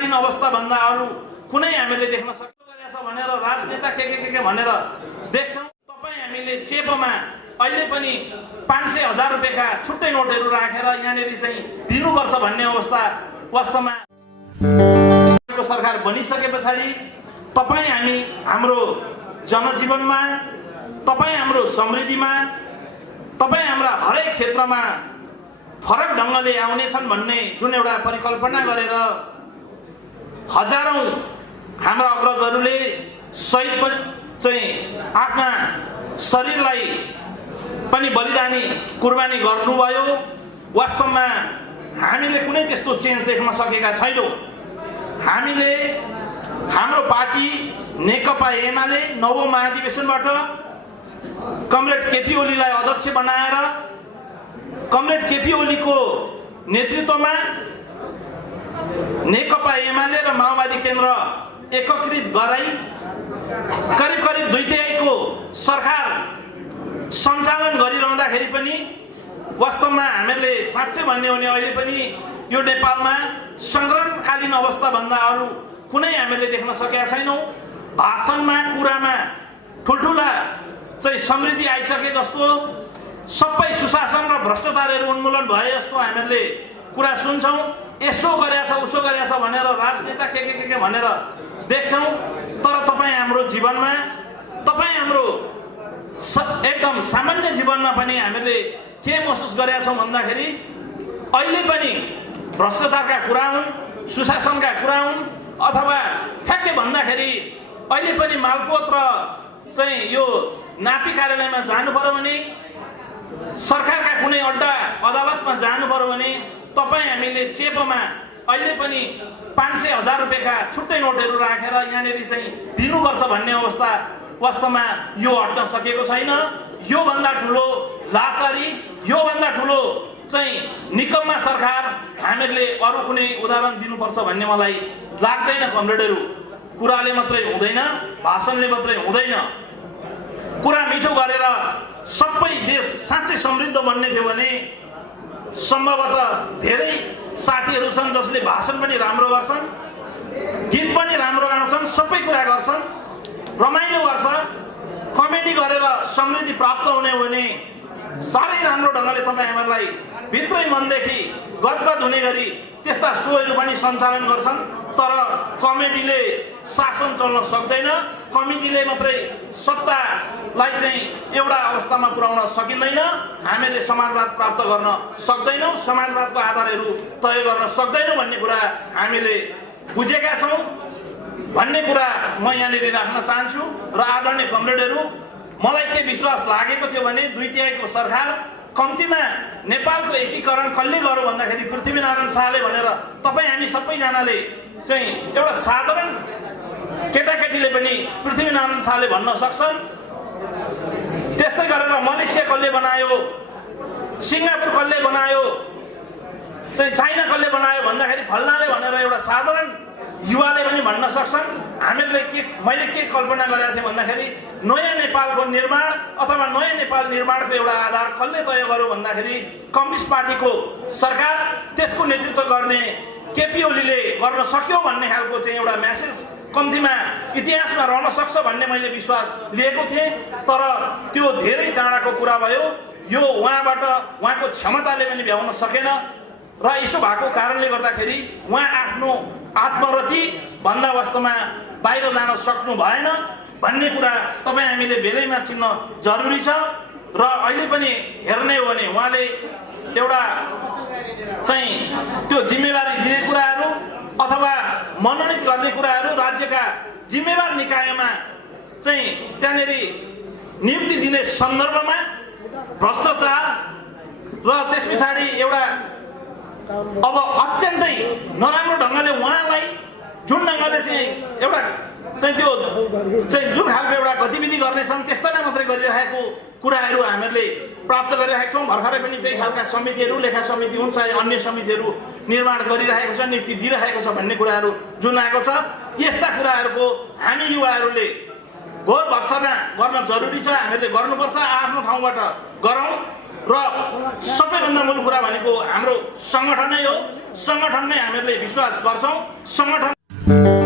सङ्कटकालीन अवस्थाभन्दा अरू कुनै हामीले देख्न सकिरहेछ भनेर राजनेता के भनेर देख्छौँ। तपाईँ हामीले चेपोमा अहिले पनि 500,000 रुपियाँका छुट्टै नोटहरू राखेर यहाँनिर चाहिँ दिनुपर्छ भन्ने अवस्था वास्तवमा सरकार बनिसके पछाडि तपाईँ हामी हाम्रो जनजीवनमा, तपाईँ हाम्रो समृद्धिमा, तपाईँ हाम्रा हरेक क्षेत्रमा फरक ढङ्गले आउनेछन् भन्ने जुन एउटा परिकल्पना गरेर हजारौं हाम्रा अग्रजहरूले शहीद चाहिँ आफ्ना शरीरलाई पनि बलिदानी कुर्बानी गर्नुभयो। वास्तवमा हामीले कुनै त्यस्तो चेन्ज देख्न सकेका छैनौँ। हामीले हाम्रो पार्टी नेकपा एमाले 9औं महाधिवेशनबाट कमरेड केपी ओलीलाई अध्यक्ष बनाएर कमरेड केपी ओलीको नेतृत्वमा नेकपा एमाले र माओवादी केन्द्र एकीकृत गराई करिब 2/3 सरकार सञ्चालन गरिरहँदाखेरि पनि वास्तवमा हामीले साँच्चै भन्ने हो भने अहिले पनि यो नेपालमा सङ्कटकालीन अवस्थाभन्दा अरू कुनै हामीले देख्न सकेका छैनौँ। भाषणमा कुरामा ठुल्ठुला चाहिँ समृद्धि आइसके जस्तो, सबै सुशासन र भ्रष्टाचारहरू उन्मूलन भए जस्तो हामीले कुरा सुन्छौँ। यसो गरेछ उसो गरेछ भनेर राजनेता के भनेर देख्छौँ। तर तपाईँ हाम्रो जीवनमा, तपाईँ हाम्रो एकदम सामान्य जीवनमा पनि हामीले के महसुस गरेका छौँ भन्दाखेरि अहिले पनि भ्रष्टाचारका कुरा हुन्, सुशासनका कुरा हुन्, अथवा ठ्याक्कै भन्दाखेरि अहिले पनि मालपोत र चाहिँ यो नापी कार्यालयमा जानु पर्यो भने, सरकारका कुनै अड्डा अदालतमा जानु पर्यो भने तपाईँ हामीले चेपोमा अहिले पनि 500,000 रुपियाँका छुट्टै नोटहरू राखेर यहाँनिर चाहिँ दिनुपर्छ भन्ने अवस्था वास्तवमा यो हट्न सकेको छैन। योभन्दा ठुलो लाचारी, योभन्दा ठुलो चाहिँ निकम्मा सरकार हामीले अरू कुनै उदाहरण दिनुपर्छ भन्ने मलाई लाग्दैन। कमरेडहरू, कुराले मात्रै हुँदैन, भाषणले मात्रै हुँदैन। कुरा मिठो गरेर सबै देश साँच्चै समृद्ध बन्ने थियो भने सम्भवतः धेरै साथीहरू छन् जसले भाषण पनि राम्रो गर्छन्, गीत पनि राम्रो गाउँछन्, सबै कुरा गर्छन्, रमाइलो गर्छ, कमेडी गरेर समृद्धि प्राप्त हुने हो भने साह्रै राम्रो ढङ्गले तपाईँ हामीलाई भित्रै मनदेखि गदगद हुने गरी त्यस्ता सोहरू पनि सञ्चालन गर्छन्। तर कमेडीले शासन चल्न सक्दैन, कमेडीले मात्रै सत्तालाई चाहिँ एउटा अवस्थामा पुर्याउन सकिँदैन। हामीले समाजवाद प्राप्त गर्न सक्दैनौँ, समाजवादको आधारहरू तय गर्न सक्दैनौँ भन्ने कुरा हामीले बुझेका छौँ भन्ने कुरा म यहाँनिर राख्न चाहन्छु। र आदरणीय कमरेडहरू, मलाई के विश्वास लागेको थियो भने 2/3 सरकार कम्तीमा नेपालको एकीकरण कसले गर्यो भन्दाखेरि पृथ्वीनारायण शाहले भनेर तपाईँ हामी सबैजनाले चाहिँ एउटा साधारण केटाकेटीले पनि पृथ्वीनारायण शाहले भन्न सक्छन्। त्यस्तै गरेर मलेसिया कसले बनायो, सिङ्गापुर कसले बनायो, चाहिँ चाइना कसले बनायो भन्दाखेरि फल्नाले भनेर एउटा साधारण युवाले पनि भन्न सक्छन्। मैले के कल्पना गरेको थिएँ भन्दाखेरि नयाँ नेपालको निर्माण अथवा नयाँ नेपाल निर्माणको एउटा आधार कसले तय गर्यो भन्दाखेरि कम्युनिस्ट पार्टीको सरकार, त्यसको नेतृत्व गर्ने केपी ओलीले गर्न सक्यो भन्ने खालको चाहिँ एउटा मेसेज कम्तीमा इतिहासमा रहन सक्छ भन्ने मैले विश्वास लिएको थिएँ। तर त्यो धेरै टाढाको कुरा भयो। यो उहाँबाट उहाँको क्षमताले पनि भ्याउन सकेन र यसो भएको कारणले गर्दाखेरि उहाँ आफ्नो आत्मरति भन्दा वास्तवमा बाहिर जान सक्नु भएन भन्ने कुरा तपाईँ हामीले बेलैमा चिन्न जरुरी छ। र अहिले पनि हेर्ने हो भने उहाँले एउटा चाहिँ त्यो जिम्मेवारी दिने कुराहरू अथवा मनोनित गर्ने कुराहरू राज्यका जिम्मेवार निकायमा चाहिँ त्यहाँनिर नियुक्ति दिने सन्दर्भमा भ्रष्टाचार र त्यस पछाडि एउटा अब अत्यन्तै नराम्रो ढङ्गले उहाँलाई जुन ढङ्गले चाहिँ एउटा चाहिँ त्यो चाहिँ जुन खालको एउटा गतिविधि गर्नेछन् त्यस्तालाई मात्रै गरिरहेको कुराहरू हामीले प्राप्त गरिरहेका छौँ। भर्खरै पनि त्यही खालका समितिहरू, लेखा समिति हुन् चाहे अन्य समितिहरू निर्माण गरिरहेको छ, नियुक्ति दिइरहेको छ भन्ने कुराहरू जुन आएको छ। यस्ता कुराहरूको हामी युवाहरूले घोर भत्सना गर्न जरुरी छ। हामीले गर्नुपर्छ, आफ्नो ठाउँबाट गरौँ। र सबैभन्दा मूल कुरा भनेको हाम्रो सङ्गठनै हो। सङ्गठनमै हामीहरूले विश्वास गर्छौँ। सङ्गठन